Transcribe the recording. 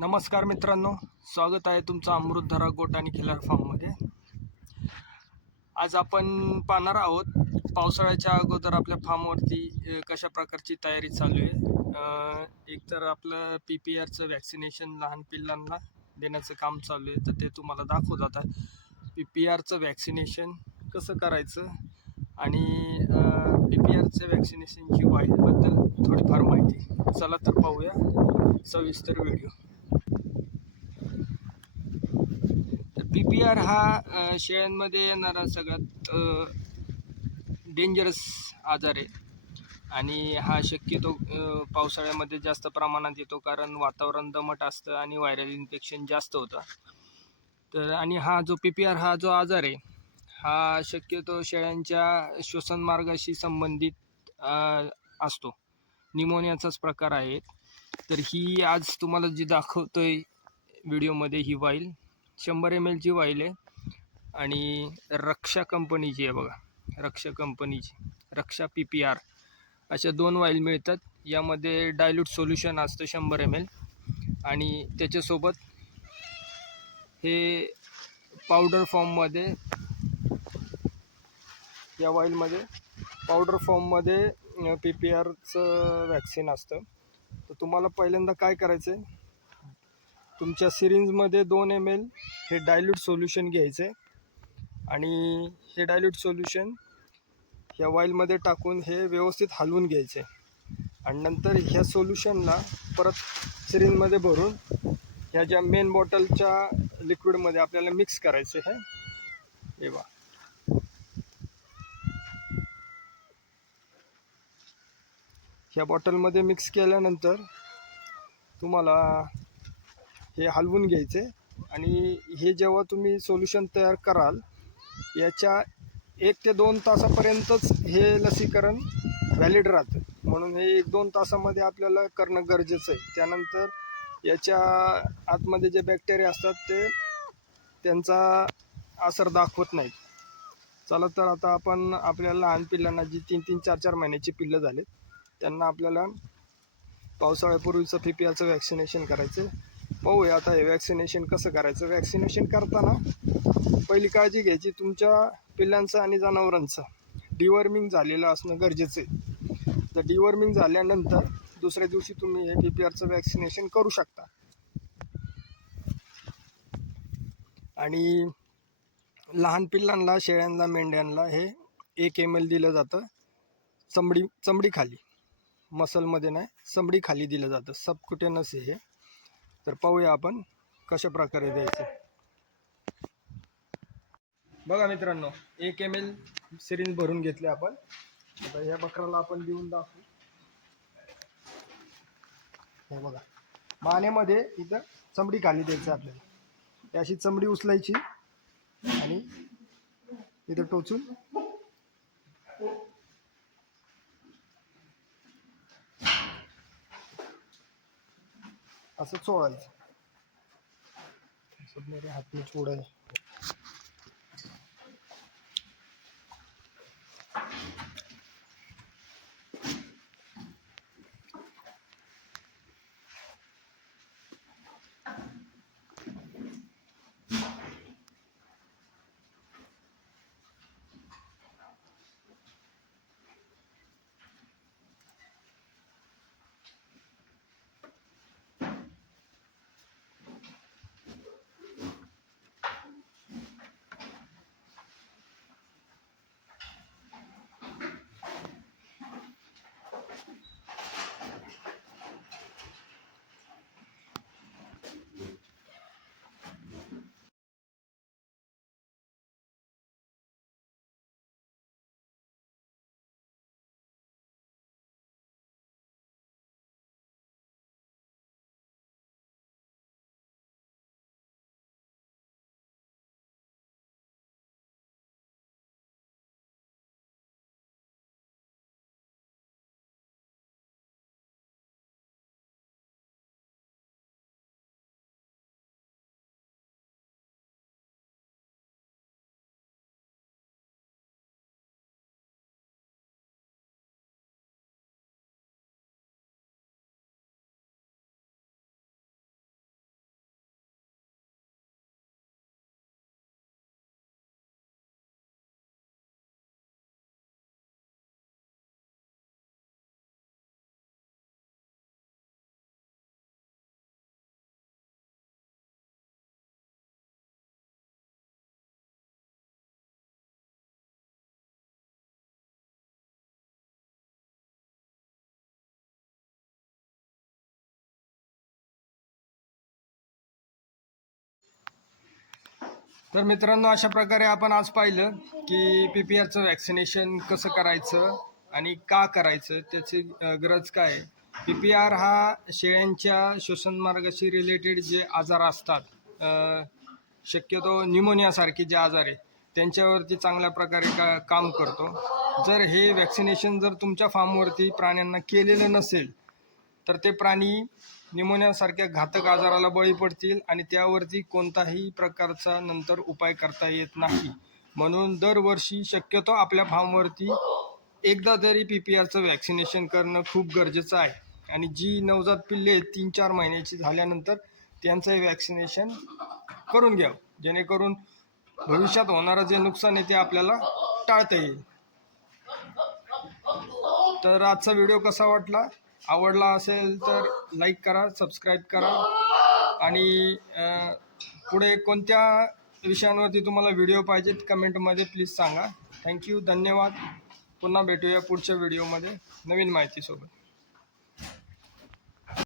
नमस्कार मित्रांनो, स्वागत आहे तुमचं अमृतधारा गोट आणि खिलार फार्ममध्ये। आज आपण पाहणार आहोत पावसाळ्याच्या अगोदर आपल्या फार्मवरती कशा प्रकारची तयारी चालू आहे। एक तर आपलं PPRचं वॅक्सिनेशन लहान पिल्लांना देण्याचं काम चालू आहे, तर ते तुम्हाला दाखवत आता PPRचं वॅक्सिनेशन कसं करायचं आणि PPRचं वॅक्सिनेशनची वाईलबद्दल थोडीफार माहिती। चला तर पाहूया सविस्तर व्हिडिओ। PPR हा शेळ्यांमध्ये येणारा सगळ्यात डेंजरस आजार आहे आणि हा शक्यतो पावसाळ्यामध्ये जास्त प्रमाणात येतो, कारण वातावरण दमट असतं आणि व्हायरल इन्फेक्शन जास्त होतं। तर आणि हा जो PPR हा जो आजार आहे हा शक्यतो शेळ्यांच्या श्वसन मार्गाशी संबंधित असतो, निमोनियाचाच प्रकार आहे। तर ही आज तुम्हाला जी दाखवतोय व्हिडिओमध्ये ही वाईल 100 ml ची वाईल आहे आणि रक्षा कंपनीची आहे बघा, रक्षा कंपनीची रक्षा PPR अशा 2 वाईल मिळतात। यामध्ये डायल्यूट सोल्युशन असतं 100 ml आणि त्याच्यासोबत हे पावडर फॉर्ममध्ये, या वाईलमध्ये पावडर फॉर्ममध्ये PPRचं वॅक्सिन असतं। तर तुम्हाला पहिल्यांदा काय करायचं आहे, तुमच्या सिरिंजमध्ये 2 ml हे डायल्यूट सोल्युशन घ्यायचं आहे आणि हे डायल्यूट सोल्युशन ह्या वाईलमध्ये टाकून हे व्यवस्थित हलवून घ्यायचे आणि नंतर ह्या सोल्युशनला परत सिरिंजमध्ये भरून ह्या ज्या मेन बॉटलच्या लिक्विडमध्ये आपल्याला मिक्स करायचे आहे। हे बघा, ह्या बॉटलमध्ये मिक्स केल्यानंतर तुम्हाला हे हलवून घ्यायचे आणि हे जेव्हा तुम्ही सोल्युशन तयार कराल याच्या 1 ते 2 तासापर्यंतच हे लसीकरण व्हॅलिड राहतं, म्हणून हे 1-2 तासामध्ये आपल्याला करणं गरजेचं आहे। त्यानंतर याच्या आतमध्ये जे बॅक्टेरिया असतात ते त्यांचा असर दाखवत नाहीत। चला तर आता आपण आपल्या लहान पिल्लांना जी 3-3, 4-4 महिन्याची पिल्लं झालेत त्यांना आपल्याला पावसाळ्यापूर्वीचं PPRचं वॅक्सिनेशन करायचं। पाहूया आता हे वॅक्सिनेशन कसं करायचं। वॅक्सिनेशन करताना पहिली काळजी घ्यायची, तुमच्या पिल्लांचं आणि जनावरांचं डिवर्मिंग झालेलं असणं गरजेचं आहे। तर डिवर्मिंग झाल्यानंतर दुसऱ्या दिवशी तुम्ही हे PPRचं वॅक्सिनेशन करू शकता। आणि लहान पिल्लांना, शेळ्यांना, मेंढ्यांना हे 1 ml दिलं जातं चमडी खाली, मसलमध्ये नाही, चमडी खाली दिलं जातं, सबक्युटेनस हे। तर पाहूया आपण कशा प्रकारे द्यायचं। बघा मित्रांनो, 1 ml सिरिंज भरून घेतले आपण। आता ह्या बकराला आपण देऊन दाखवू। हे बघा, मानेमध्ये इथं चमडी खाली द्यायचं आपल्याला, अशी चमडी उचलायची आणि इथं टोचून असं चोळायचं। सब मेरे हाथ में छोड़ा है। तर मित्रांनो, अशा प्रकारे आपण आज पाहिलं की PPRचं वॅक्सिनेशन कसं करायचं आणि का करायचं, त्याची गरज काय आहे. PPR हा शेळ्यांच्या श्वसनमार्गाशी रिलेटेड जे आजार असतात, शक्यतो न्यूमोनियासारखे जे आजार आहे त्यांच्यावरती चांगल्या प्रकारे काम करतो. जर हे वॅक्सिनेशन जर तुमच्या फार्मवरती प्राण्यांना केलेलं नसेल तर ते प्राणी न्यूमोनियासारख्या घातक आजाराला बळी पडतील आणि त्यावरती कोणताही प्रकारचा नंतर उपाय करता येत नाही. म्हणून दरवर्षी शक्यतो आपल्या फार्मवरती एकदा तरी PPRचं वॅक्सिनेशन करणं खूप गरजेचं आहे. आणि जी नवजात पिल्ले 3-4 महिन्याची झाल्यानंतर त्यांचंही वॅक्सिनेशन करून घ्यावं, जेणेकरून भविष्यात होणारं जे नुकसान आहे ते आपल्याला टाळता येईल. तर आजचा व्हिडिओ कसा वाटला, आवडला असेल तर लाईक करा, सबस्क्राईब करा आणि पुढे कोणत्या विषयांवरती तुम्हाला व्हिडिओ पाहिजेत कमेंटमध्ये प्लीज सांगा. थँक्यू, धन्यवाद. पुन्हा भेटूया पुढच्या व्हिडिओमध्ये नवीन माहितीसोबत.